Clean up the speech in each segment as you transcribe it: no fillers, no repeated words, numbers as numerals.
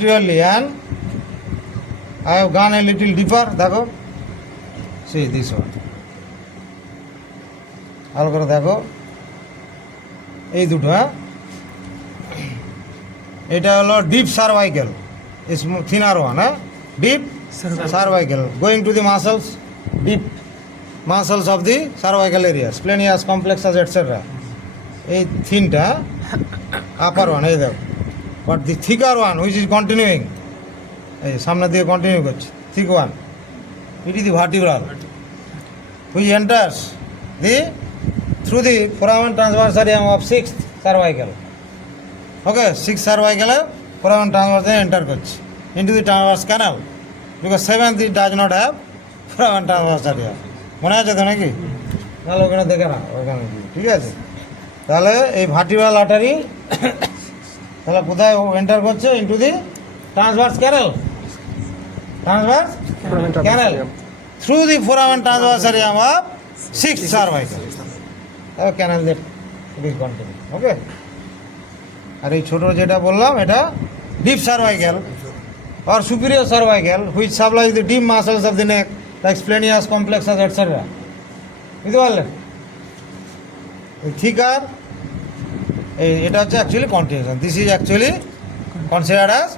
clearly, and I have gone a little deeper. দেখো, see this one. ভালো করে দেখো, এই দুটো, হ্যাঁ, এটা হলো deep cervical, is thinner one, হ্যাঁ, deep cervical going to the muscles, deep muscles of the cervical area, splenius, complexus etcetera. এই থিনটা আপার ওয়ান, এই দেখো। But the thicker one which is continuing, এই সামনের দিকে কন্টিনিউ করছে, thick one, it is the vertebral which enters the through the foramen transversarium of sixth cervical. Okay, six সার্ভাইকেলে foramen transversarium enter করছে into the transverse canal, because seventh it does not have foramen transversarium। মনে আছে তো নাকি? তাহলে ওখানে দেখে না, ওখানে ঠিক আছে। তাহলে এই ভার্টিব্রাল আর্টারি তাহলে কোথায় এন্টার করছে? Into the transverse canal, transverse canal through the foramen transversarium of sixth cervical. Canal দিয়ে কন্টিনিউ। ওকে, আর এই ছোটো যেটা বললাম এটা deep cervical or superior cervical which supplies the deep muscles of the neck like splenius, complexus, etc. বুঝতে পারলেন? থিকার এটা হচ্ছে actually continuation, this is actually considered as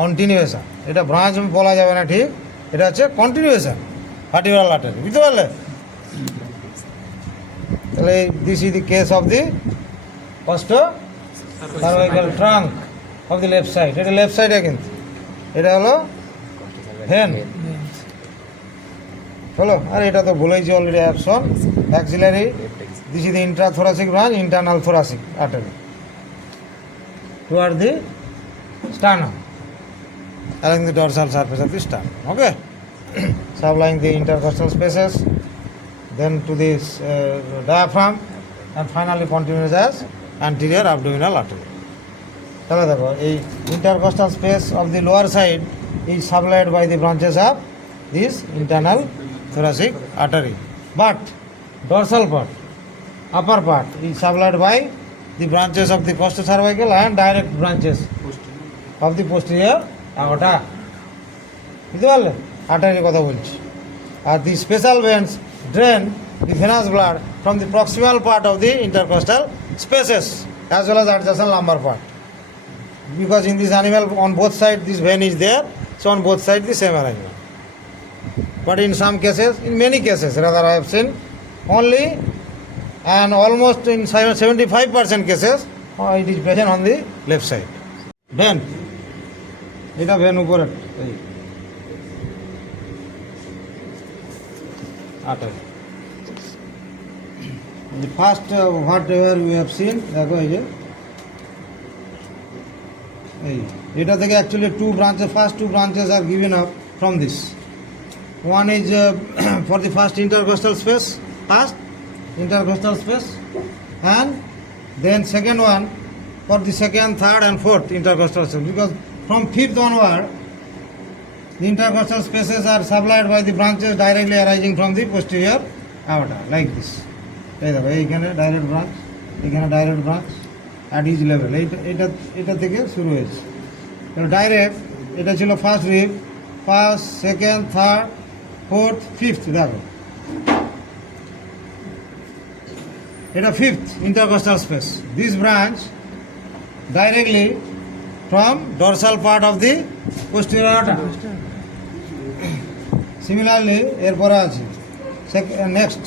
continuation. এটা ব্রাঞ্চ বলা যাবে না, ঠিক, এটা হচ্ছে কন্টিনিউশন ভার্টিব্রাল আর্টারি। বুঝতে পারলে? তাহলে this is the case of the costo cervical trunk of the left side. এটা লেফট সাইডে, কিন্তু এটা হলো ভেন হলো। আর এটা তো বলেইছি অলরেডি, অ্যাপসন axillary, this is the intrathoracic branch, internal thoracic artery toward the sternum along the dorsal surface of the sternum. Okay, supplying the intercostal spaces, then to this diaphragm, and finally continues as anterior abdominal artery. তাহলে দেখো, এই intercostal space of the lower side is supplied by the branches of this internal thoracic artery, but dorsal part, upper part is supplied by the branches of the costocervical and direct branches of the posterior aorta. বুঝতে পারলে? আর্টারির কথা বলছি। আর the special veins drain the venous blood from the proximal part of the intercostal spaces as well as adjacent lumbar part, because in this animal on both sides this vein is there, so on both sides the same arrangement. But in some cases, in many cases rather, I have seen only and almost in 75% cases it is present on the left side. Vein, এটা when উপরে, এই artery. The first whatever we have seen, দেখো এই যে এই এটা থেকে actually two branches, first two branches are given up from this. One is for the first intercostal space, and then second one for the second, third and fourth intercostal space, because from fifth onward the intercostal spaces are supplied by the branches directly arising from the posterior aorta, like this. এই দেখো, এইখানে direct branch, এখানে direct branch at is level, এটা থেকে শুরু হয়েছে direct. এটা ছিল first rib, first, second, third, fourth, fifth. দেখো, এটা fifth intercostal space. This branch directly from dorsal part of the posterior aorta. Similarly, এরপরে আছে next,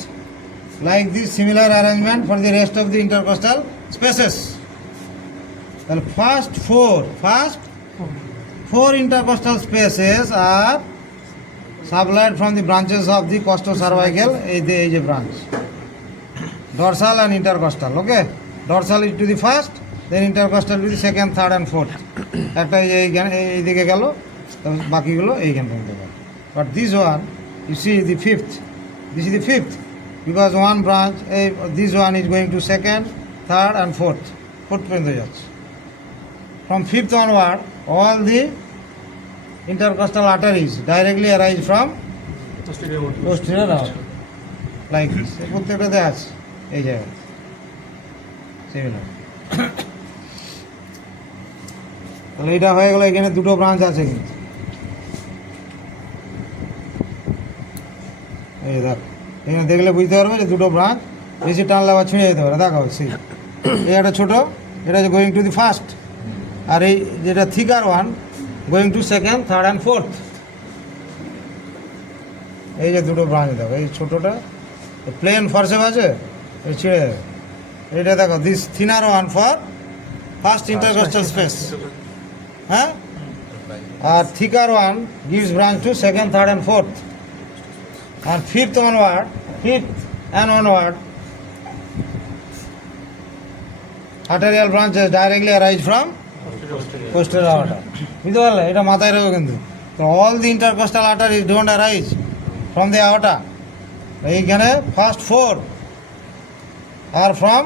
like this similar arrangement for the rest of the intercostal spaces. The first four intercostal spaces are supplied from the branches of the costocervical, এই যে branch, dorsal and intercostal. Okay, dorsal is to the first, then intercostal to the second, third and fourth. একটা এইদিকে গেল, বাকিগুলো এইখান পর্যন্ত গেল। But this one, you see the fifth, this is the fifth, because one branch, this one is going to second, third and fourth পর্যন্ত যাচ্ছে। From fifth onward, all the intercostal arteries directly arise from posterior aorta, like this. প্রত্যেকটাতে আছে এই জায়গায় similar. তাহলে এটা হয়ে গেল, এখানে দুটো ব্রাঞ্চ আছে কিন্তু। এই দেখো এখানে দেখলে বুঝতে পারবে যে দুটো ব্রাঞ্চ, বেশি টানলে আবার ছিঁড়ে যেতে পারে। দেখো সেই এই একটা ছোটো, এটা হচ্ছে গোয়িং টু দি ফার্স্ট, আর এই যেটা থিকার one going to second, third and fourth. এই যে দুটো ব্রাঞ্চ দেখো, এই ছোটোটা প্লেন ফরসেপ আছে, এই ছিঁড়ে যাবে। এটা দেখো this thinner one for first intercostal space, হ্যাঁ, আর thicker one gives branch to second, third and fourth, and fifth and onward arterial branches directly arise from posterior aorta. বুঝতে পারলে? এটা মাথায় রাখো কিন্তু। তো all the intercostal arteries don't arise from the aorta. এইখানে first four are from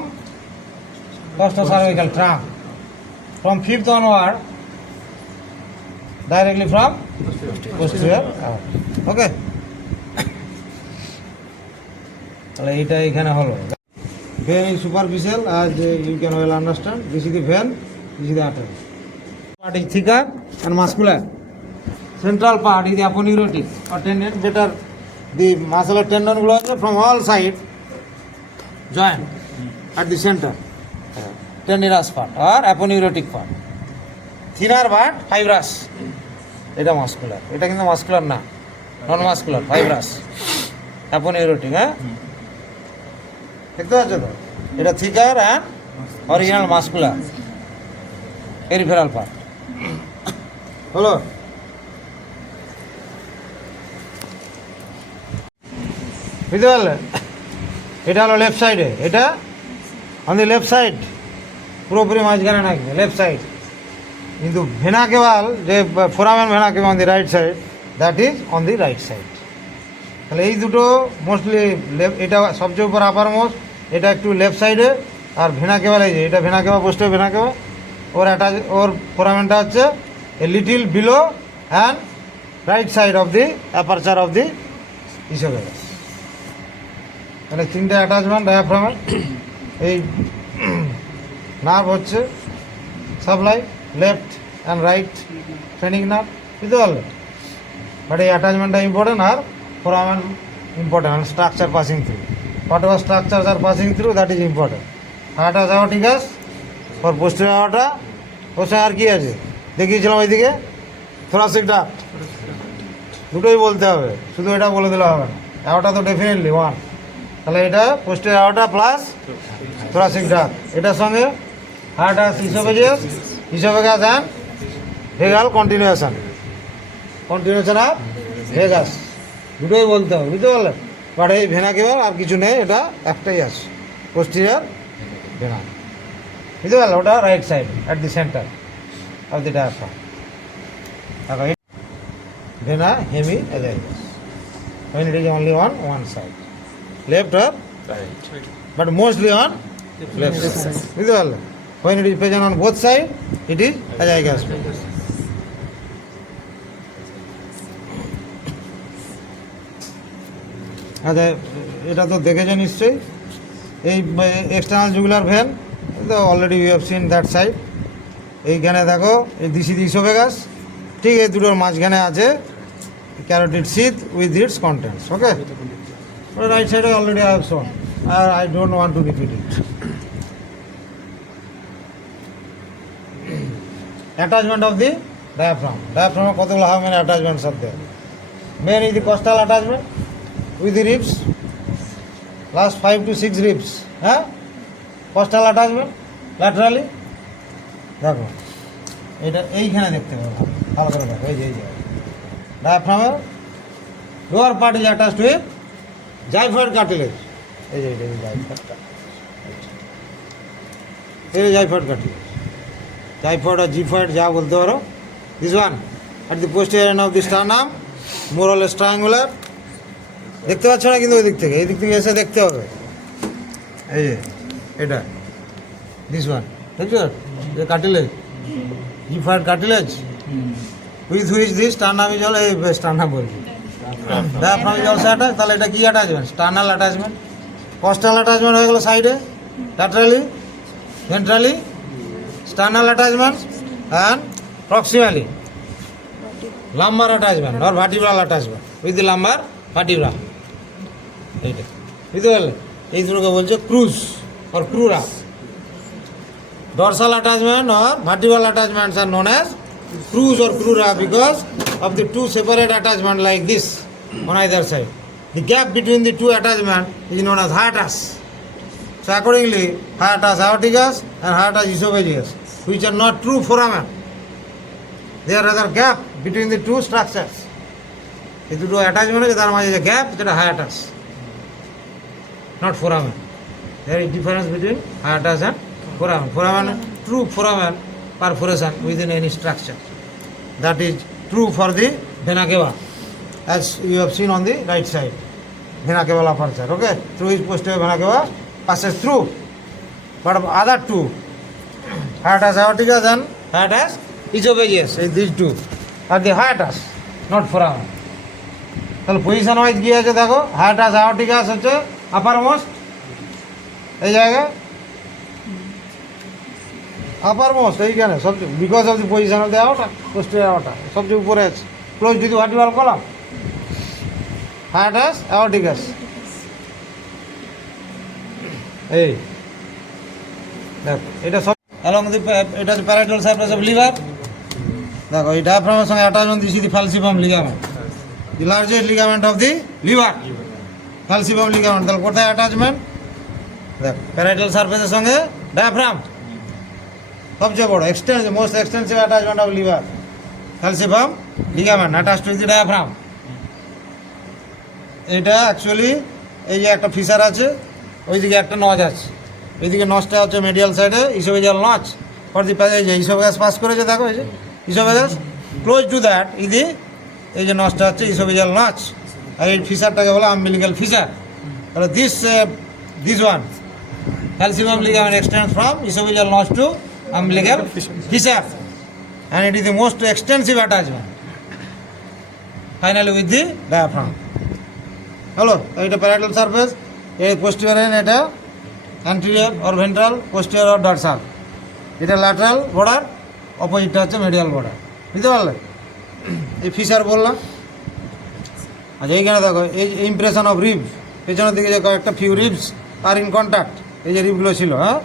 costocervical trunk, from fifth onward directly from posterior aorta. Okay, তাহলে এইটা এখানে হলো। vein is superficial, as you can well understand. This is the vein, this is the artery. Part is thicker and muscular. Central part is the aponeurotic or tendon, better the muscular tendon গুলো আছে from all side join at the center, tendinous part or aponeurotic part. Thinner part fibrous, এটা muscular, এটা কিন্তু muscular না, নন muscular, fibrous, অ্যাপোনিউরোটিক। হ্যাঁ, দেখতে পাচ্ছ তো? এটা থিকার and original muscular, peripheral part হলো। বুঝতে পারলে? এটা হলো লেফট সাইডে, এটা অন দি লেফট সাইড, পুরোপুরি মাঝখানে নাকি লেফট সাইড। কিন্তু ভেনা কেবল যে foramen vena cable on the right side, that is on the right side. তাহলে এই দুটো মোস্টলি এটা সবচেয়ে উপর আপার মোস্ট, এটা একটু লেফট সাইডে, আর ভেনা কেবল এই যে এটা ভেনা কেবল, পোস্টে ভেনা কেবল, ওর অ্যাটাচ, ওর ফোরামেনটা হচ্ছে a little below and right side of the aperture of the oesophagus. তাহলে তিনটে অ্যাটাচমেন্ট ডায়াফ্রামের। এই নার্ভ হচ্ছে supply left and right training nerve, বুঝতে পারলে? বাট এই অ্যাটাচমেন্টটা ইম্পর্টেন্ট, আর foramen important, and structure passing through. Whatever structures are passing through, that is important. Hiatus aorticus for posterior aorta, ওর সঙ্গে আর কি আছে দেখিয়েছিলাম ওইদিকে, thoracic duct, দুটোই বলতে হবে, শুধু এটা বলে দিলে হবে না। aorta তো ডেফিনেটলি ওয়ান, তাহলে এটা posterior aorta plus thoracic duct, এটার সঙ্গে hiatus esophagus and vagal continuation of vagus, দুটোই বলতে হবে, বুঝতে পারলে? বাট এই ভেনা কেবল আর কিছু নেই, এটা একটাই আছে, পোস্টিরিয়র ভেনা, বুঝতে পারলে? ওটা right side at the centre of the diaphragm. Vena hemiazygos, when it is only on one side, left or right, but mostly on left side, বুঝতে পারলে? When it is present on both side, it is azaigous. আচ্ছা, এটা তো দেখেছো নিশ্চয়ই, এই external jugular vein, তো already you have seen that side. এইখানে দেখো এই দিস ইজ ইসোফেগাস, ঠিক এই দুটোর মাঝখানে আছে carotid sheath with its contents. Okay, right সাইডে অলরেডি আই হ্যাভ শোন, আর I don't want to repeat it. Attachment of the diaphragm, ডায়াফ্রামে কতগুলো how many attachments are there? Main is the costal attachment with the ribs, last 5 to 6 ribs, হ্যাঁ, costal attachment laterally। দেখো এটা এইখানে দেখতে পাবো, ভালো করে দেখো, এই যে ডায়াফ্রামের lower part is attached with xiphoid cartilage, এই যে এটা জাইফয়েড কার্টিলেজ, জাইফয়েড আর জিফয়েড যা বলতে পারো। This one at the posterior and of the sternum, more or less triangular, দেখতে পাচ্ছ না কিন্তু ওই দিক থেকে, এই দিক থেকে এসে দেখতে হবে। এই যে এটা দিস ওয়ান, দেখছো যে cartilage, xiphoid cartilage, with which this sternum is all, এই স্টার্নাম বলছি, ডায়াফ্রাম ইজ অলসো অ্যাটাচ। তাহলে এটা কি attachment? Sternal attachment. Costal attachment হয়ে গেলো সাইডে, laterally, ventrally, sternal attachment and proximally lumbar attachment or vertebral attachment with the lumbar vertebra. এইটা বুঝতে পারলে? এই দুটোকে বলছে cruise or crura. Dorsal attachment or vertebral attachments are known as crus or crura because of the two separate attachments like this on either side. The gap between the two attachments is known as hiatus. So accordingly, hiatus aorticus and hiatus esophageus, which are not true foramen. They are rather gap between the two structures. এই দুটো attachment আছে তার মাঝে যে gap যেটা hiatus, not foramen. There is difference between hiatus and foramen. Foramen, true foramen perforation within any structure. That is true for the vena cava, as you have seen on the right side. Vena caval aperture, okay? Through his posterior vena cava passes through. But other two, hiatus aorticus and hiatus esophageus, these two are the hiatus, not foramen. তাহলে position wise কি আছে দেখো, hiatus aorticus হচ্ছে আপার most এই জায়গায়, আপার most এইখানে সবচেয়ে, because of the position of the aorta, posterior aorta সবচেয়ে উপরে আছে, close to the vertebral column, hiatus aorticus। এই দেখো এটা সব অ্যালং দি, এটা হচ্ছে প্যারাইটাল সারফেস অফ লিভার। দেখো এই ডায়াফ্রামের সঙ্গে অ্যাটাচমেন্ট দিছি the falciform ligament, the largest ligament of the liver, falciform ligament. তাহলে কোথায় অ্যাটাচমেন্ট? দেখো প্যারাইটাল সারফেসের সঙ্গে ডায়াফ্রাম সবচেয়ে বড় most extensive attachment of liver, falciform ligament attach to the diaphragm. এটা অ্যাকচুয়ালি এই যে একটা ফিসার আছে, ওইদিকে একটা নজ আছে, এইদিকে নজটা হচ্ছে মিডিয়াল সাইডে oesophageal নজ for the passage, oesophagus pass করেছে দেখো, এই যে ইসোফেগাস ক্লোজ টু দ্যাট ইদি, এই যে নজটা হচ্ছে ইসোফেজিয়াল নজ, আর এই ফিসারটাকে বলে আম্বিলিক্যাল ফিসার। তাহলে this one calcium ligament extends from esophageal notch to umbilical fissure, and it is the most extensive attachment finally with the diaphragm. হলো এটা প্যারাইটাল সারফেস, এই posterior and, এটা anterior or ventral, posterior or dorsal, এটা lateral border, অপোজিটটা হচ্ছে medial border. বুঝতে পারলে? এই Fischer বললাম। আচ্ছা এইখানে দেখো এই ইমপ্রেশন অফ রিবস, পেছনের দিকে যে কয়েকটা few ribs are in contact, এই যে রিবগুলো ছিল, হ্যাঁ,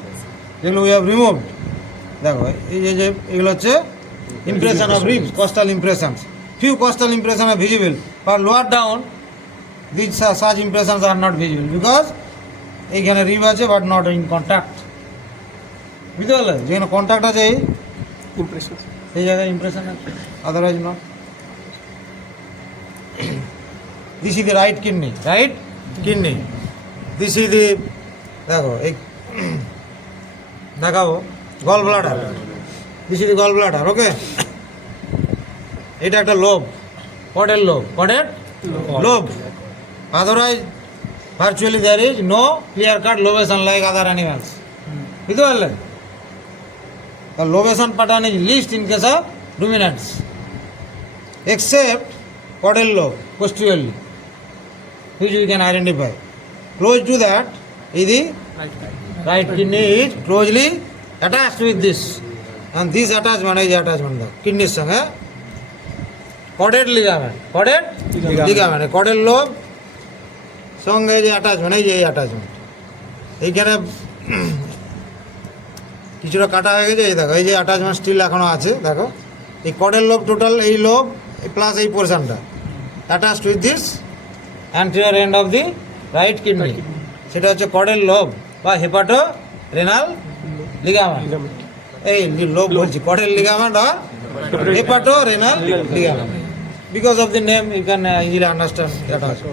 যেগুলো উই হ্যাভ রিমুভড। দেখো এই যে এগুলো হচ্ছে impression of ribs, costal impressions. Few costal impression are visible, but lower down this such impressions are not visible because এইখানে রিব আছে বাট নট ইন কন্ট্যাক্ট। বুঝতে পারলে? যেখানে কন্ট্যাক্ট আছে এই ইমপ্রেশন, এই জায়গায় ইমপ্রেশন আছে, otherwise not. This is the right kidney, right kidney. This is the, দেখো এই দেখাবো gall bladder, this is the gall bladder, okay. এটা একটা lobe, caudate lobe, caudate lobe. Otherwise virtually there is no clear cut lobation like other animals. বুঝতে পারলেন? Lobation pattern is least in case of ruminants except caudal lobe posteriorly, which we can identify. Close to that is the right kidney is closely attached with this, and this attachment is attachment the kidney sange caudate ligament, caudate ligament, caudal lobe সঙ্গে যে attachment, এই যে এই attachment এইখানে কিছুটা কাটা হয়ে গেছে, এই দেখো এই যে অ্যাটাচমেন্ট স্টিল এখনও আছে। দেখো এই কডের লোব, টোটাল এই লোব প্লাস এই পোর্শনটা attached with this anterior end of the right kidney, সেটা হচ্ছে কডের লোব বা হেপাটো রেনাল লিগামেন্ট। এই লোব বলছি, কডের লিগামেন্ট আর hepatorenal ligament, because of the name you can easily understand that also.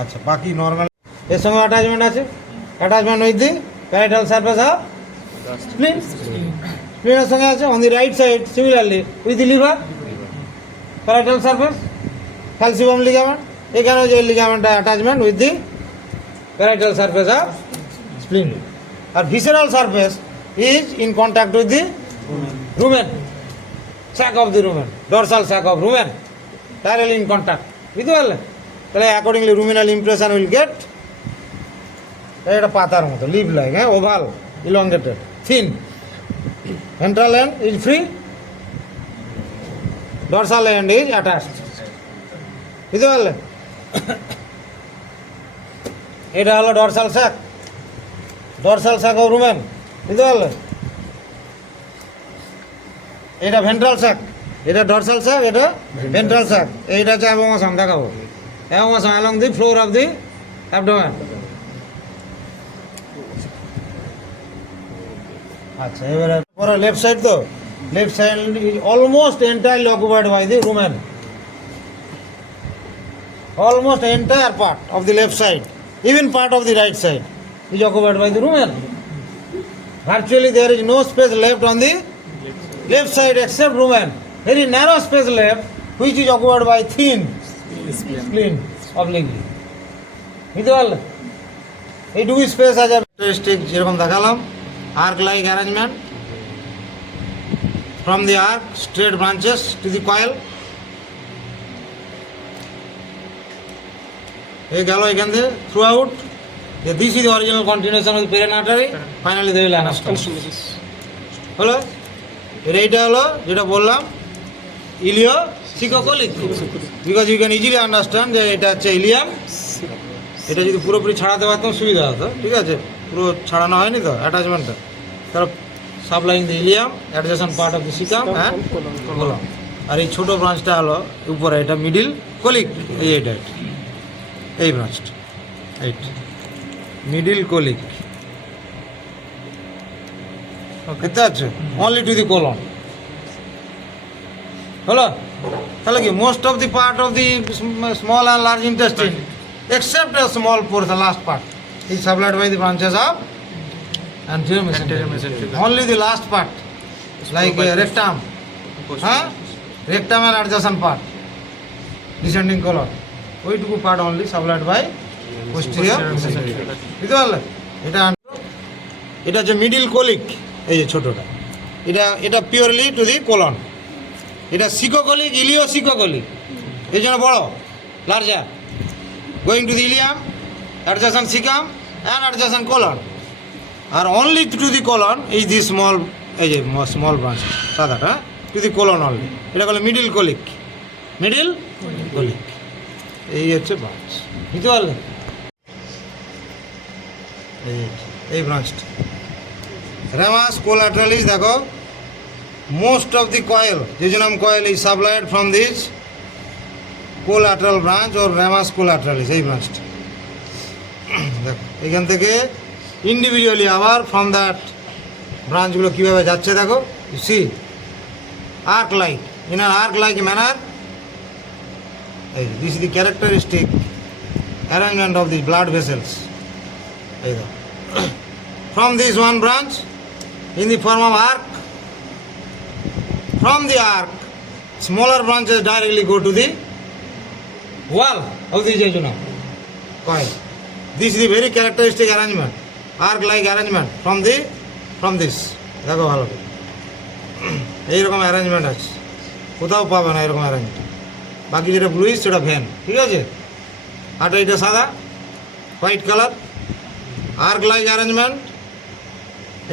আচ্ছা বাকি নর্মাল এর সঙ্গে অ্যাটাচমেন্ট আছে, attachment with the parietal surface of spleen, স্প্লিনের সঙ্গে আছে on the right side similarly with the liver, parietal surface, calcium ligament, এখানেও যে লিগামেন্টটা attachment with the parietal surface of spleen. আর visceral surface is in contact with the rumen, sac of the rumen, dorsal sac of rumen, parallel in contact. বুঝতে পারলে? তাহলে accordingly ruminal impression will get, এটা পাতার মতো leave like, হ্যাঁ, oval, elongated, thin, ventral end is free, dorsal end is attached. বুঝতে পারলে? এটা হলো ডরসাল শাক, ডরসাল শাক ও রুমেন, বুঝতে পারলে? এটা ভেন্ট্রাল শাক, এটা ডরসাল শাক, এটা ভেন্ট্রাল শাক। এইটা হচ্ছে অ্যাবোমাসাম, দেখাবো abomasum along the floor of the abdomen. আচ্ছা, এবারে পরে লেফট সাইড, তো left side is almost entirely occupied by the rumen, almost entire part of the left side, even part of the right side is occupied by the rumen. Virtually there is no space left on the left side except rumen. Very narrow space left which is occupied by thin spleen obliquely. বুঝতে পারলে? এইটুকু space আছে। ঠিক যেরকম দেখালাম, arc like arrangement from the arc straight branches to the coil. এই গেল এখান থেকে through out. This is original continuation of parent artery, finally they will anastomose. হলো এইটা হলো যেটা বললাম ileocaecocolic, because you can easily understand যে এটা হচ্ছে ইলিয়াম। এটা যদি পুরোপুরি ছাড়াতে পারতাম সুবিধা হতো, ঠিক আছে? পুরো ছাড়ানো হয়নি তো অ্যাটাচমেন্টটা, তার supplying the ileum adjacent part of the caecum and colon. আর এই ছোটো ব্রাঞ্চটা হলো উপরে, এটা মিডিল কোলিক, এইটা এই ব্রাঞ্চটা, এইট মিডিল কোলিক, দেখতে পাচ্ছ? Only to the colon. হলো তাহলে কি most of the part of the small and large intestine except a small portion, last part is supplied by the branches of anterior mesentery. Only the last part like rectum, rectum and adjacent part, descending colon, ওইটুকু part only supplied by posterior mesentery. বুঝতে পারলে? এটা হচ্ছে middle colic, এই যে ছোটোটা, এটা purely two the colon. এটা সিকোকলিক, ইলিও সিকোকলিক, এই জন্য বড়, larger, going to the ileum, adjacent caecum and adjacent colon. আর only to the colon is the small, এই যে স্মল ব্রাঞ্চ সাদাটা, টু দি কোলন অনলি। এটা বলে মিডিল কোলিক, মিডিল কোলিক, এই হচ্ছে ব্রাঞ্চ। বুঝতে পারলে? এই ব্রাঞ্চটা রামাস কোলাটারালিস। দেখো most of the coil, jejunum coil is supplied from this collateral branch ওর রামাস কোলাটারালিস, এই ব্রাঞ্চটা। দেখো এখান থেকে ইন্ডিভিজুয়ালি আবার ফ্রম দ্যাট ব্রাঞ্চগুলো কীভাবে যাচ্ছে দেখো, see arc like, in an arc like manner. This is the characteristic arrangement of the blood vessels. From this one branch in the form of arc, from the arc smaller branches directly go to the wall of the jejunum coil. This is the very characteristic arrangement, arc like arrangement from this. দেখো ভালো করে এইরকম arrangement আছে, কোথাও পাবে না এরকম arrangement. বাকি যেটা ব্লুইশ সেটা ভ্যান, ঠিক আছে? আর এটা সাদা white colour, arc like arrangement.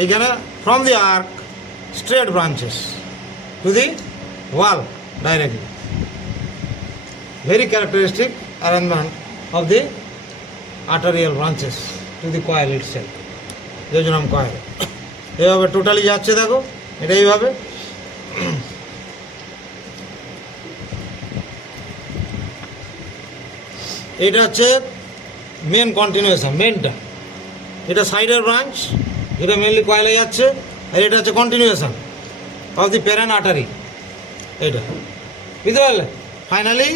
এইখানে from the arc straight branches to the wall directly. Very characteristic arrangement of the arterial branches to the coil itself, jejunum coil. এইভাবে টোটালি যাচ্ছে, দেখো এটা এইভাবে। এটা হচ্ছে মেন কন্টিনিউয়েশন, মেনটা। এটা সাইডের ব্রাঞ্চ, এটা মেনলি কয়েলে যাচ্ছে, আর এটা হচ্ছে continuation of the parent artery, এইটা। বুঝতে পারলে? ফাইনালি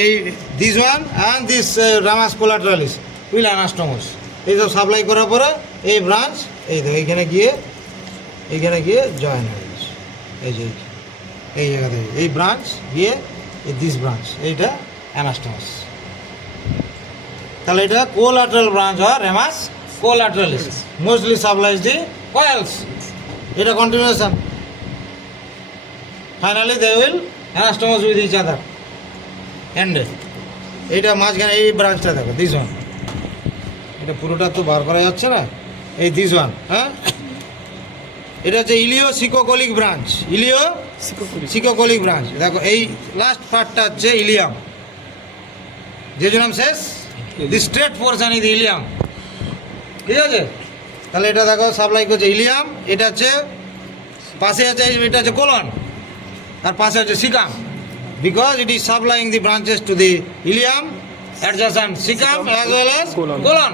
এই this one and this ramus collateralis will anastomose, এইসব সাপ্লাই করার পরে এই ব্রাঞ্চ এই তো এইখানে গিয়ে জয়েন হয়ে গেছে। এই যে এই জায়গাতে এই ব্রাঞ্চ গিয়ে এই দিস ব্রাঞ্চ, এইটা অ্যানাস্টমাস। তাহলে এটা কোলাটারাল ব্রাঞ্চ হয় ramus collateralis, mostly supplies the coils. এটা continuation. Finally they will anastomose with each other এন্ডে। এইটা মাঝখানে এই ব্রাঞ্চটা দেখো, দিস ওয়ান, এটা পুরোটা তো বার করা যাচ্ছে না, এই দিস ওয়ান, হ্যাঁ এটা হচ্ছে ইলিও সিকোকলিক ব্রাঞ্চ, ইলিও সিকোকলিক ব্রাঞ্চ। দেখো এই লাস্ট পার্টটা হচ্ছে ইলিয়াম, জেজুনাম শেষ, দি স্ট্রেট পোর্শন ইজ ইলিয়াম, ঠিক আছে। তাহলে এটা দেখো সাপ্লাই করছে ইলিয়াম, এটা হচ্ছে পাশে আছে, এটা হচ্ছে কোলন, তার পাশে হচ্ছে caecum, because it is supplying the branches to the Ilium adjacent caecum as well as colon.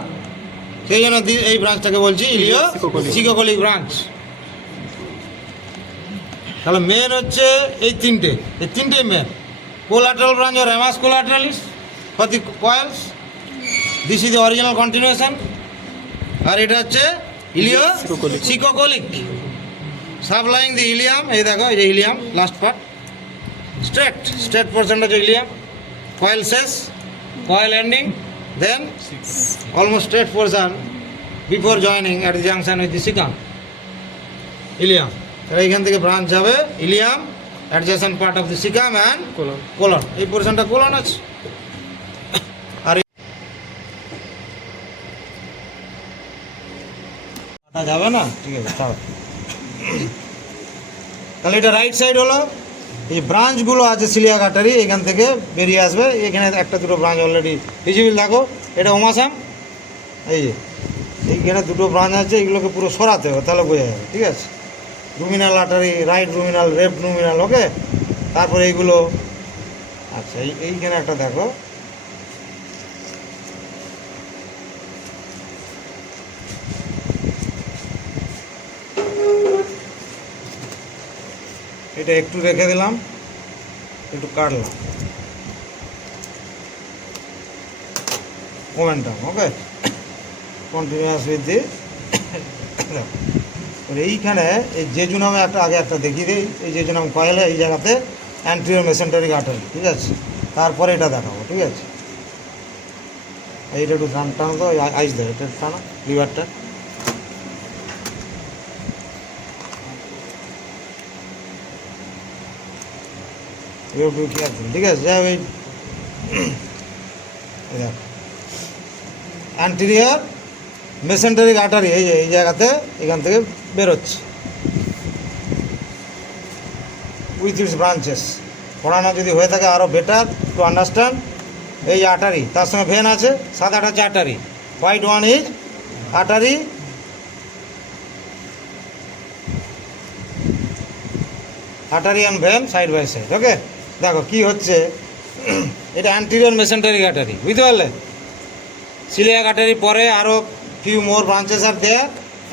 সেই জন্য এই ব্রাঞ্চটাকে বলছি ইলিও সিকোকলিক ব্রাঞ্চ। তাহলে মেন হচ্ছে এই তিনটে main. Collateral branch or ramus collaterals for the coils, this is the original continuation, আর এটা হচ্ছে ইলিও সিকোকলিক সাপ্লাইং দি ইলিয়াম। এই দেখো এই যে ইলিয়াম লাস্ট পার্ট, স্ট্রেট পোর্শনটা হচ্ছে ইলিয়াম, কয়েল শেষ, coil ending, then almost straight portion before joining at the junction with the caecum, ileum. তাহলে এইখান থেকে ব্রাঞ্চ যাবে ileum, adjacent part of the caecum and colon, এই পোর্শনটা কোলন আছে। আর যাবে না, ঠিক আছে। তাহলে এটা রাইট সাইড হলো, এই ব্রাঞ্চগুলো আছে সিলিয়া কাটারি, এখান থেকে বেরিয়ে আসবে। এখানে একটা দুটো ব্রাঞ্চ অলরেডি ভিজিবল, দেখো এটা ওমাসাম, এই যে এইখানে দুটো ব্রাঞ্চ আছে, এগুলোকে পুরো সরাতে হবে, তাহলে বোঝা যাবে, ঠিক আছে। Ruminal artery, right ruminal, left ruminal, okay. তারপরে এইগুলো, আচ্ছা এইখানে একটা দেখো, এটা একটু রেখে দিলাম, একটু কাটলাম, মোমেন্টাম, ওকে, কন্টিনিউয়াস উইথ দি। এইখানে এই জেজুনামে আগে একটা দেখিয়ে দিই, এই জেজুনাম কয়েলে এই জায়গাতে অ্যান্টিরিয়র মেসেন্টারিক আর্টারি, ঠিক আছে। তারপরে এটা দেখাবো, ঠিক আছে। এইটা একটু টানো তো, আইস দেয়, এটা টানো লিভারটা, ঠিক আছে। যাই ওই অ্যান্টিরিয়র মেসেন্টারিক আর্টারি এই জায়গাতে, এখান থেকে বেরোচ্ছে উইথ ইটস ব্রাঞ্চেস। পড়ানো যদি হয়ে থাকে আরও বেটার টু আন্ডারস্ট্যান্ড। এই আর্টারি, তার সঙ্গে ভেন আছে, সাদাটা হচ্ছে artery, white one is artery, artery and vein side by side, okay. দেখো কি হচ্ছে, এটা অ্যান্টিরিয়র মেসেন্টারিক আর্টারি, বুঝতে পারলে। সিলিয়াক আর্টারি পরে আরও few more branches are there,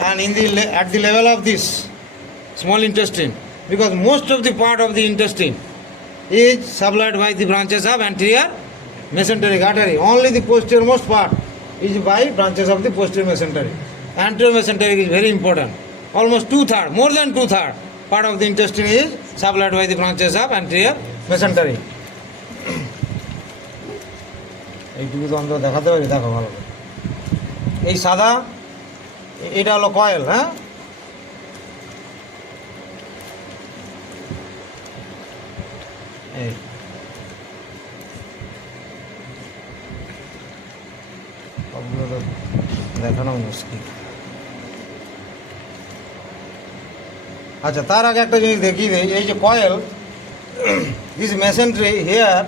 and at the level of this small intestine, because most of the part of the intestine is supplied by the branches of anterior mesenteric artery. Only the posterior most part is by branches of the posterior mesenteric. Anterior mesenteric is very important. Almost 2/3, more than 2/3 part of the intestine is supplied by the branches of anterior mesenteric. এইটুকু তো আমরা দেখাতে পারি, দেখো ভালো। এই সাদা, এটা হলো কয়েল, হ্যাঁ। এই সবগুলো তো দেখানো মুশকিল। আচ্ছা, তার আগে একটা জিনিস দেখিয়ে দিই, এই যে coil, this mesentery here,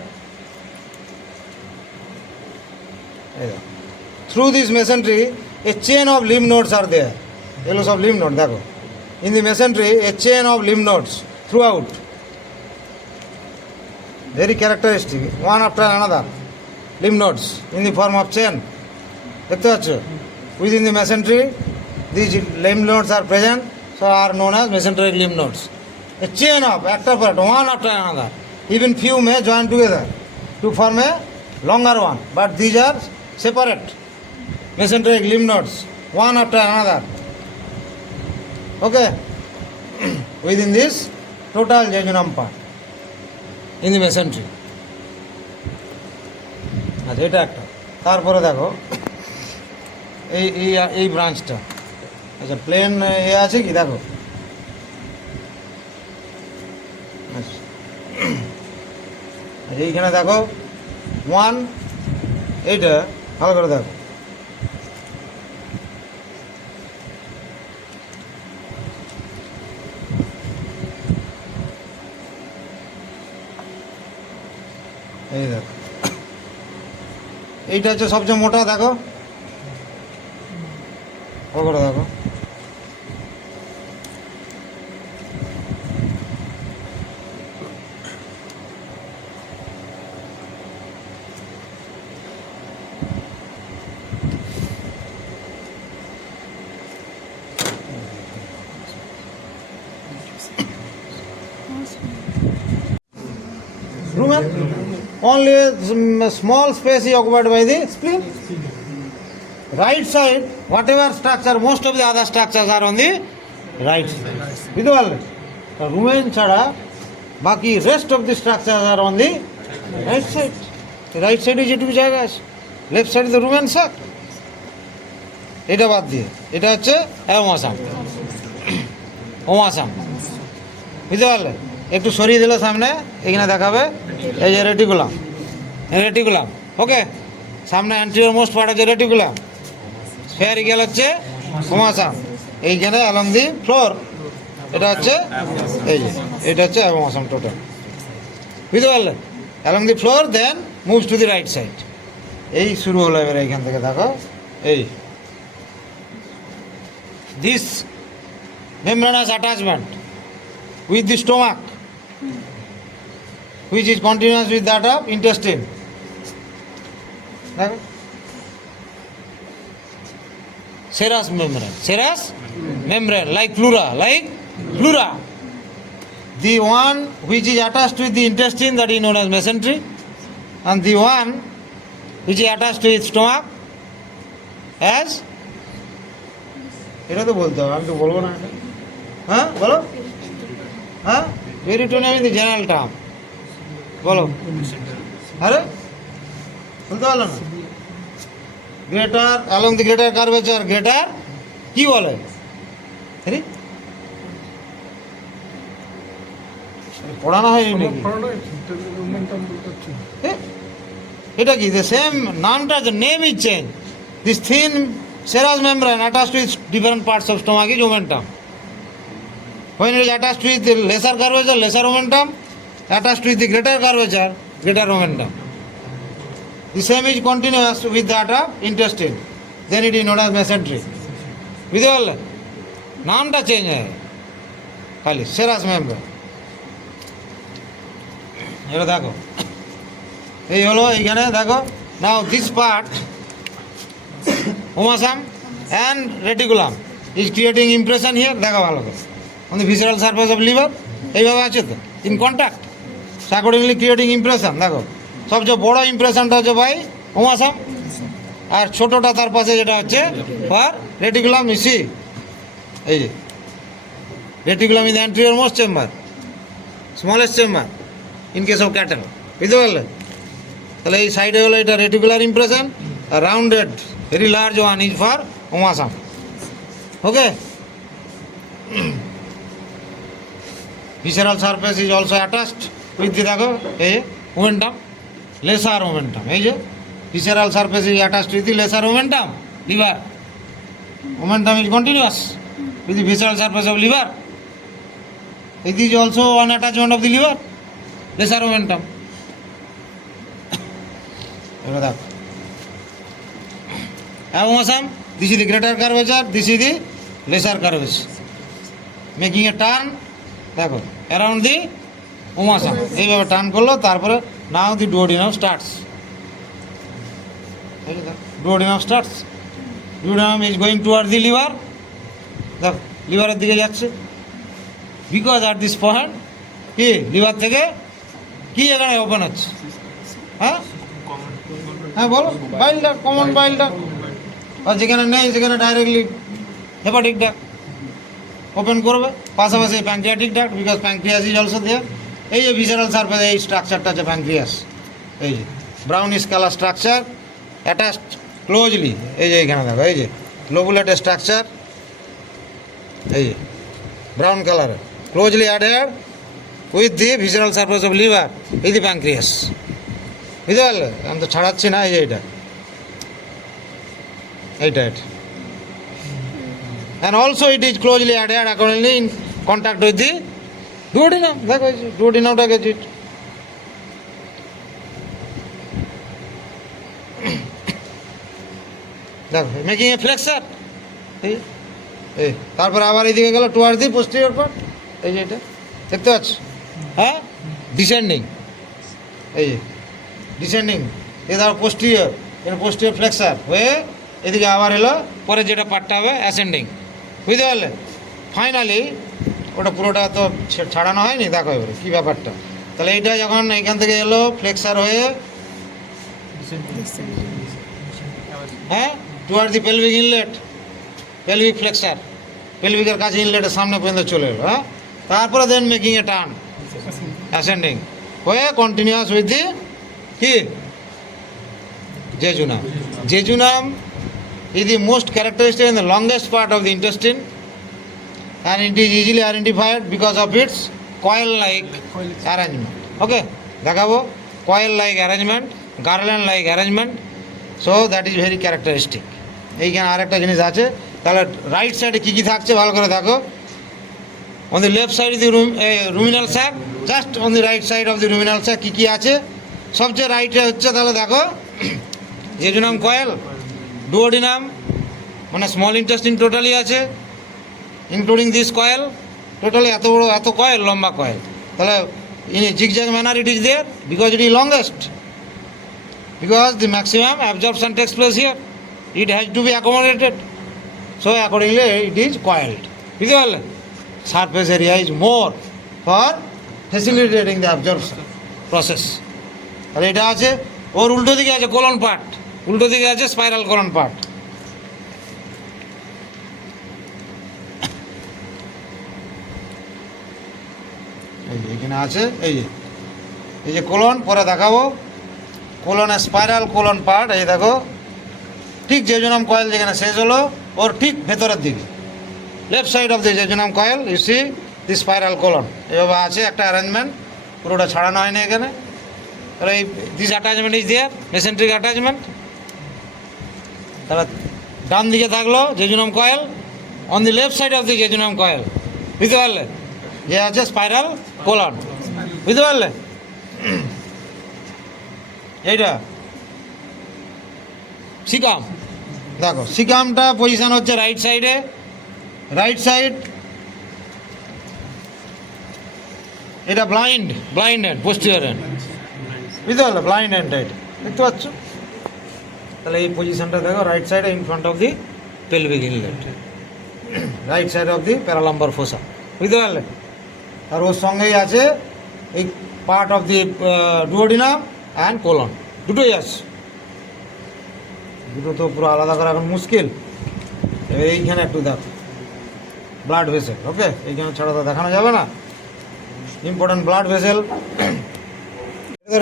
through this mesentery a chain of lymph nodes are there. Yellows of lymph node, দেখো, in the mesentery a chain of lymph nodes throughout, very characteristic, one after another lymph nodes in the form of chain, দেখতে পাচ্ছ। within the mesentery these lymph nodes are present, so are known as mesenteric lymph nodes. A chain of after one after another, even few may join together to form a longer one, but these are separate mesenteric lymph nodes, one after another, okay, within this total jejunum part in the mesentery. আচ্ছা, এটা একটা। তারপরে দেখো এই ব্রাঞ্চটা, আচ্ছা plane আছে কি, দেখো, আচ্ছা এইখানে দেখো ওয়ান, এইটা ভালো করে দেখো, এই দেখো, এইটা হচ্ছে সবচেয়ে মোটা, দেখো ওগুলো দেখো। Rumen? Only a small space is occupied by the spleen. Right side, whatever structure, most of the other structures are on the right side. বুঝতে পারলে? রুমেন ছাড়া বাকি rest of the structure are on the right side. Right সাইডে যেটুকু জায়গা আছে, left সাইডে তো রুমেন সাক। এটা বাদ দিয়ে এটা হচ্ছে অ্যামাসাম, ওমাসাম। বুঝতে পারলে? একটু সরিয়ে দিল সামনে, এখানে দেখাবে এই যে রেটিকুলাম, রেটিকুলাম। ওকে, সামনে অ্যান্টিরিয়র মোস্ট পার্ট হচ্ছে রেটিকুলাম, স্ফেরিক্যাল হচ্ছে ওমাসাম। এইখানে অ্যালং দি ফ্লোর এটা হচ্ছে এই যে, এটা হচ্ছে অ্যামাসাম টোটাল। বুঝতে পারলে? Along the floor then moves to the right side. এই শুরু হলো এবার এইখান থেকে, দেখো এই this membranous attachment with the stomach, which is continuous with that of intestine. Serous membrane, serous membrane, like pleura. The one which is attached with the intestine, that is known as mesentery, and the one which is attached to its stomach as, এটা তো বলতে হবে, আমি তো বলবো না। হ্যাঁ বলো, হ্যাঁ peritoneum in the general term, বলো। আরে বলতে পারলো না? Greater along the greater curvature, greater কি বলে? আরে পড়ানো হয়নি নাকি? এটা কি? দ্য সেম নামটা, the name is change. This thin serous membrane attached with different parts of stomach is omentum. When it is attached with the lesser curvature, lesser omentum. Attached with the greater curvature, greater omentum. The same is continuous with that of intestine. Then it is known as mesentery. বুঝতে পারলে? নামটা change হয় খালি, serous membrane. এটা দেখো, এই হলো এইখানে দেখো। Now this part omasum and reticulum is creating impression here, দেখো ভালো করে, on the visceral surface of liver, এইভাবে আছে তো in contact, accordingly creating impression। দেখো সবচেয়ে বড় ইমপ্রেশনটা হচ্ছে ভাই ওমাসাম, আর ছোটটা তার পাশে যেটা হচ্ছে ফর রেটিকুলাম। ইসি এই যে reticulum in the anterior most chamber, smallest chamber in case of cattle. বুঝতে পারলে? তাহলে এই সাইডে হলো এটা reticular impression, R rounded very large one is for omasum. Okay. Visceral surface is also attached with the দেখো এই omentum, lesser omentum। এই যে visceral surface is attached with the lesser omentum, liver. Omentum is continuous with the visceral surface of liver. It is also an attachment of the liver, lesser omentum. এবার দেখো omasum, this is the greater curvature, this is the lesser curvature, making a turn দেখো around the omasum। এইভাবে turn করলো, তারপরে now the duodenum starts। duodenum starts, duodenum is going toward the liver, দেখো লিভারের দিকে যাচ্ছে। বিকজ at this point কি liver থেকে কি এখানে ওপেন হচ্ছে? হ্যাঁ হ্যাঁ বলো, bile duct, common bile duct. আর যেখানে নেই সেখানে ডাইরেক্টলি হেপাটিক ডাক্ট ওপেন করবে, পাশাপাশি pancreatic duct, because pancreas is also there. এই যে ভিসারাল সারফেস, এই স্ট্রাকচারটা আছে প্যাঙ্ক্রিয়াস, এই যে brownish colour structure attached closely. এই যে এখানে দেখো, এই যে লোবুলেটেড স্ট্রাকচার, এই যে ব্রাউন কালারের, closely added with the visceral surface of liver, এই দি প্যাঙ্ক্রিয়াস। বুঝতে পারলে? আমি তো ছাড়াচ্ছি না। এই যে এইটা, এইটা and also it is closely adhered accordingly in contact with the duodenum। দেখো duodenumটা গেছে, দেখো মেকিং এ ফ্লেক্সার, এই এই তারপরে আবার এইদিকে গেল টুয়ার্ড দি পোস্টেরিয়র পার্ট, এই যে এটা দেখতে পাচ্ছ, হ্যাঁ ডিসেন্ডিং, এই যে ডিসেন্ডিং, এ ধরো পোস্টেরিয়র, এর পোস্টেরিয়র ফ্লেক্সার হয়ে এদিকে আবার এলো, পরে যেটা পার্টটা হবে অ্যাসেন্ডিং, বুঝতে পারলে? ফাইনালি ওটা পুরোটা তো ছাড়ানো হয়নি, দেখো এবারে কী ব্যাপারটা। তাহলে এইটা যখন এইখান থেকে এলো ফ্লেক্সার হয়ে, হ্যাঁ toward the pelvic inlet, pelvic flexure, পেলভিকের কাছে ইনলেটের সামনে পর্যন্ত চলে এলো, হ্যাঁ তারপরে then making a turn ascending হয়ে কন্টিনিউয়াস উইথ দি কি jejunum. Jejunum is the most characteristic and the longest part of the intestine, and it is easily identified because of its coil-like arrangement. Okay, দেখাবো coil-like arrangement, garland-like arrangement, so that is very characteristic. এইখানে আরেকটা জিনিস আছে, তাহলে right সাইডে কী কী থাকছে ভালো করে দেখো। On the left side is the ruminal sac, just on the right side of the ruminal sac কী কী আছে, সবচেয়ে রাইটে হচ্ছে, তাহলে দেখো জেজুনাম কয়েল, ডুওডিনাম মানে স্মল ইন্টেস্টিন টোটালি আছে, ইনক্লুডিং দিস কয়েল, টোটালি এত বড় এত কয়েল, লম্বা কয়েল। তাহলে in a zigzag manner it is there because it is longest, because the maximum absorption takes place here, it has to be accommodated, so accordingly it is coiled, বুঝতে পারলে? Surface area is more for facilitating the absorption process. তাহলে এটা আছে। ওর উল্টো দিকে আছে colon part, উল্টো দিকে আছে স্পাইরাল কোলন পার্ট। এই যে এখানে আছে, এই যে কোলন, পরে দেখাবো কোলনের স্পাইরাল কোলন পার্ট, এই দেখো ঠিক জেজুনাম কয়েল যেখানে শেষ হলো ওর ঠিক ভেতরের দিকে, left side of the jejunum coil you see the spiral colon, এভাবে আছে একটা অ্যারেঞ্জমেন্ট, পুরোটা ছাড়ানো হয়নি এখানে। তাহলে এই this attachment is there, mesenteric attachment. তাহলে ডান দিকে থাকলো jejunum coil, on the left side of the jejunum coil, বুঝতে পারলে? যে আছে স্পাইরাল কোলন, বুঝতে পারলে? এইটা সিকাম, দেখো সিকামটা পজিশন হচ্ছে রাইট সাইডে, রাইট সাইড, এটা ব্লাইন্ড এন্ড পোস্টিরিয়র এন্ড, বুঝতে পারলে? ব্লাইন্ড এন্ড রাইট, দেখতে পাচ্ছ? তাহলে এই পজিশনটা দেখো, রাইট সাইডে in front of the pelvic inlet, right side of the paralumbar fossa, বুঝতে পারলে? আর ওর সঙ্গেই আছে এই part of the duodenum and colon, দুটোই আছে। দুটো তো পুরো আলাদা করা এখন মুশকিল। এবার এইখানে একটু দেখো ব্লাড ভেসেল, ওকে, এইখানে ছাড়া তো দেখানো যাবে না, important blood vessel.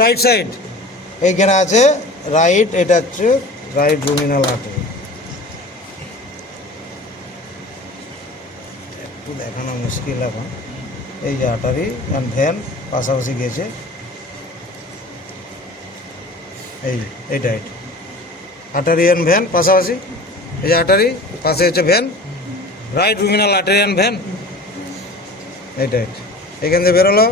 Right side এইখানে আছে রাইট, এটা হচ্ছে রাইট রুমিনাল আর্টারি, একটু দেখানো মুশকিল এখন। এই যে আর্টারি অ্যান্ড ভেন পাশাপাশি গেছে, এইটা আর্টারি অ্যান্ড ভেন পাশাপাশি, এই যে আর্টারি পাশে হচ্ছে vein, right ruminal artery and vein, এইটা এখান থেকে বেরোলো।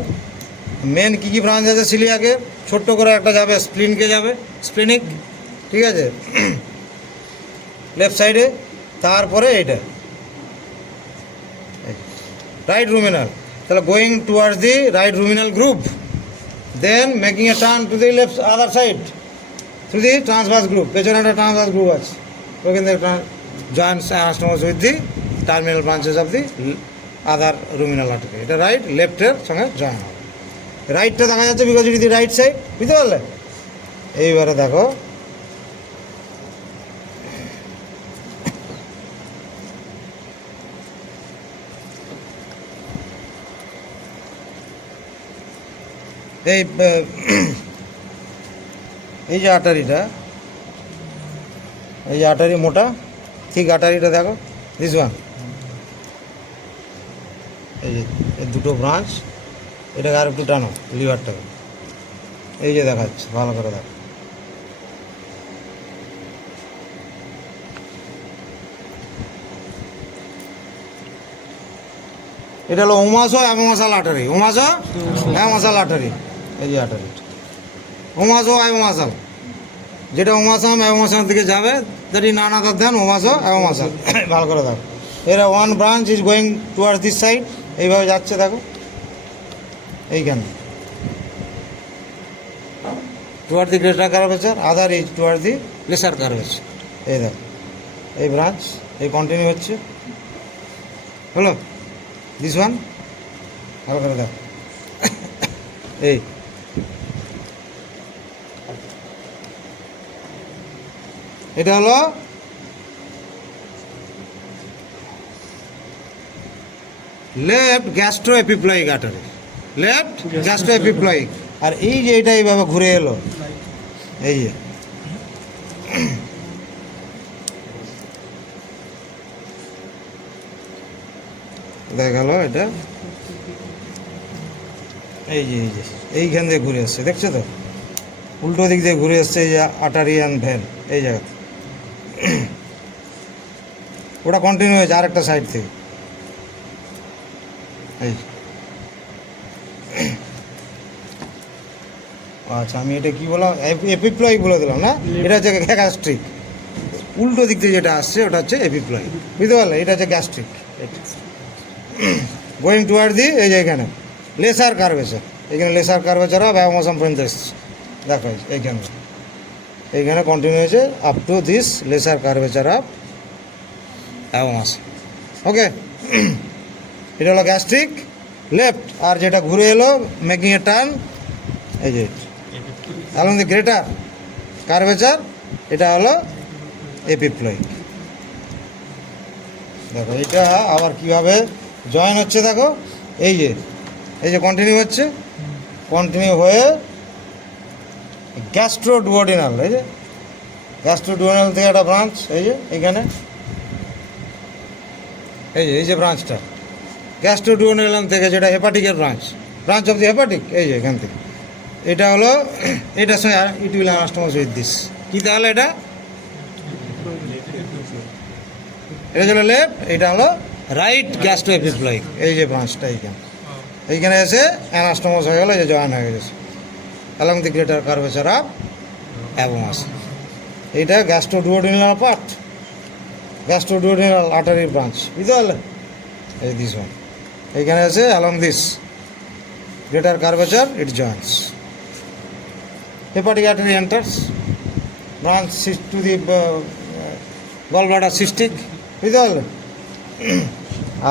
মেন কী কী ব্রাঞ্চ আছে সিলিয়াকে, ছোট্ট করে একটা যাবে স্প্লিনকে যাবে, স্প্লিনিক, ঠিক আছে, লেফট সাইডে। তারপরে এইটা রাইট রুমিনাল, তাহলে going towards the right ruminal groove, then making a turn to the left other side through the transverse groove, পেছনে একটা ট্রান্সভার্স গ্রুপ আছে, ওখান থেকে joints anastomose with the terminal branches of the other ruminal artery. এটা right লেফটের সঙ্গে join হবে, রাইটটা দেখা যাচ্ছে because it is the right side, বুঝতে পারলে? এইবারে দেখো এই যে আর্টারিটা, এই যে আর্টারি মোটা ঠিক আর্টারিটা দেখো, দিস ওয়ান, এই যে এই দুটো ব্রাঞ্চ, এটাকে আর একটু টানো লিভারটাকে, এই যে দেখাচ্ছে ভালো করে দেখো, এটা হলো ওমাসো অ্যাবোমাসাল আর্টারি, ওমাসো অ্যাবোমাসাল আর্টারি, এই যে আর্টারি ওমাসো অ্যাবোমাসাল, যেটা ওমাসাম অ্যাবোমাসামের দিকে যাবে that in another than ওমাসো এবং মাসাল ভালো করে দেখো এরা one branch is going towards this side এইভাবে যাচ্ছে দেখো এইখানে toward the greater curvature other is toward the lesser curvature এই দেখো এই ব্রাঞ্চ এই কন্টিনিউ হচ্ছে হলো দিস ওয়ান ভালো করে দেখো এই এটা হলো left gastroepiploic artery left gastroepiploic আর এই যে এটা এইভাবে ঘুরে এলো এই যে দেখা গেল এটা এই যে এইখান দিয়ে ঘুরে আসছে দেখছো তো উল্টো দিক দিয়ে ঘুরে আসছে এই যে আটারিয়ান ভ্যান এই জায়গাতে ওটা কন্টিনিউ হয়েছে আরেকটা সাইড থেকে এই আচ্ছা আমি এটা কি বললাম এপিপ্লয় বলে দিলাম না এটা হচ্ছে গ্যাস্ট্রিক উল্টো দিক থেকে যেটা আসছে ওটা হচ্ছে এপিপ্লয় বুঝতে পারলে এটা হচ্ছে গ্যাস্ট্রিক গোয়িং টুয়ার্ড দি এই যে এখানে লেসার কার্ভেচার এখানে লেসার কার্ভেচার ব্যায়ামসম পর্যন্ত এসছে দেখো এইখানে কন্টিনিউ হয়েছে up to this lesser curvature of abomasum okay এটা হলো গ্যাস্ট্রিক লেফট আর যেটা ঘুরে এলো মেকিং এ টার্ন এই যে অ্যালং দি গ্রেটার কার্ভেচার এটা হলো এপিপ্লয়িক দেখো এটা আবার কীভাবে জয়েন হচ্ছে দেখো এই যে কন্টিনিউ হচ্ছে কন্টিনিউ হয়ে গ্যাস্ট্রোডুওডেনাল এই যে গ্যাস্ট্রোডুওডেনাল থেকে একটা ব্রাঞ্চ এই যে এইখানে এই যে ব্রাঞ্চটা গ্যাস্ট্রোডুওডেনাল থেকে যেটা হেপাটিকের ব্রাঞ্চ অফ দি হেপাটিক এই যে এখান থেকে এটা হলো এটার সঙ্গে ইট উইল আনাস্টোমাস উইথ দিস কী তাহলে এটা হলো লেফট এটা হলো রাইট গ্যাস্ট্রো এপিপ্লয়িক এই যে ব্রাঞ্চটা এইখানে এসে অ্যানাস্টোমাস হয়ে গেলো যে জয়েন হয়ে গেছে along the greater curvature of abomasum এইটা gastroduodenal part gastroduodenal artery branch বুঝতে পারলে এই দিস ওয়ান এইখানে এসে along this greater curvature it joints hepatic artery enters branch to the gall bladder cystic বুঝতে পারলে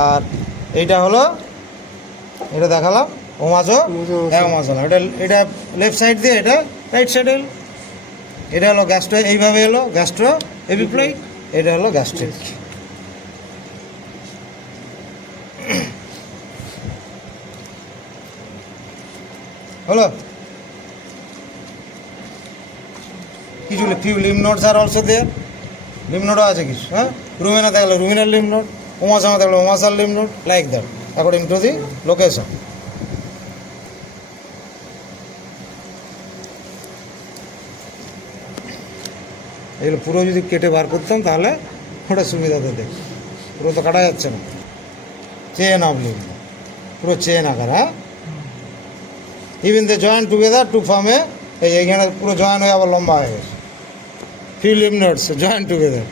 আর এইটা হলো এটা দেখালাম ওমাসো অ্যাওমাসোলা এটা লেফট সাইড দিয়ে এটা রাইট সাইড এলো এটা হলো গ্যাস্ট্রো এইভাবে এলো গ্যাস্ট্রো এপিপ্লয়িক এটা হলো গ্যাস্ট্রিক হলো কিছু few lymph nodes are also there lymph নোডও আছে কিছু হ্যাঁ রুমেনা থাকলে রুমিনাল লিম্ফ নোড ওমাসামা থাকলে omasal lymph node like that according to the location এগুলো পুরো যদি কেটে বার করতাম তাহলে ওটা সুবিধা হতো দেখ পুরো তো কাটা যাচ্ছে না চেন অফ লিম্ফ পুরো চেন আকার হ্যাঁ even they join together to ফর্মে এইখানে পুরো জয়েন হয়ে আবার লম্বা হয়ে গেছে few lymph nodes join together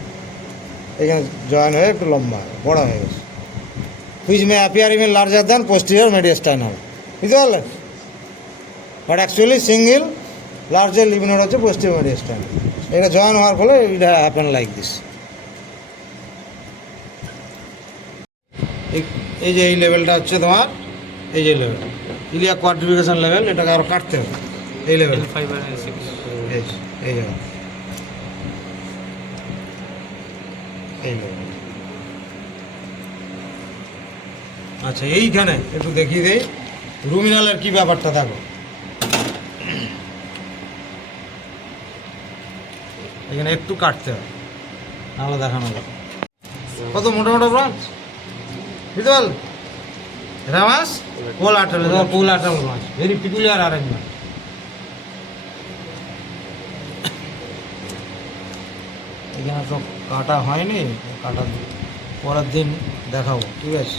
এখানে জয়েন হয়ে একটু লম্বা বড় হয়ে গেছে which may appear even larger than posterior mediastinal বুঝতে পারলে but actually single larger lymph node হচ্ছে পোস্টিরিয়র মেডিয়াস্টাইনাল এটা জয়েন হওয়ার ফলে এটা হ্যাপেন লাইক দিস এই যে এই লেভেলটা হচ্ছে তোমার এই যে লেভেল ইলিয়া কোয়াড্রিফিকেশন লেভেল এটাকে আরও কাটতে হবে এই লেভেল এই জায়গা এই লেভেল আচ্ছা এইখানে একটু দেখিয়ে দিই রুমিনালের কী ব্যাপারটা দেখো এখানে একটু কাটতে হবে নাহলে দেখানো যাবে কত মোটা মোটা ব্রাঞ্চ বুঝতে পারল Rama's pole Atal branch very peculiar arrangement এখানে তো কাটা হয়নি কাটা পরের দিন দেখাবো ঠিক আছে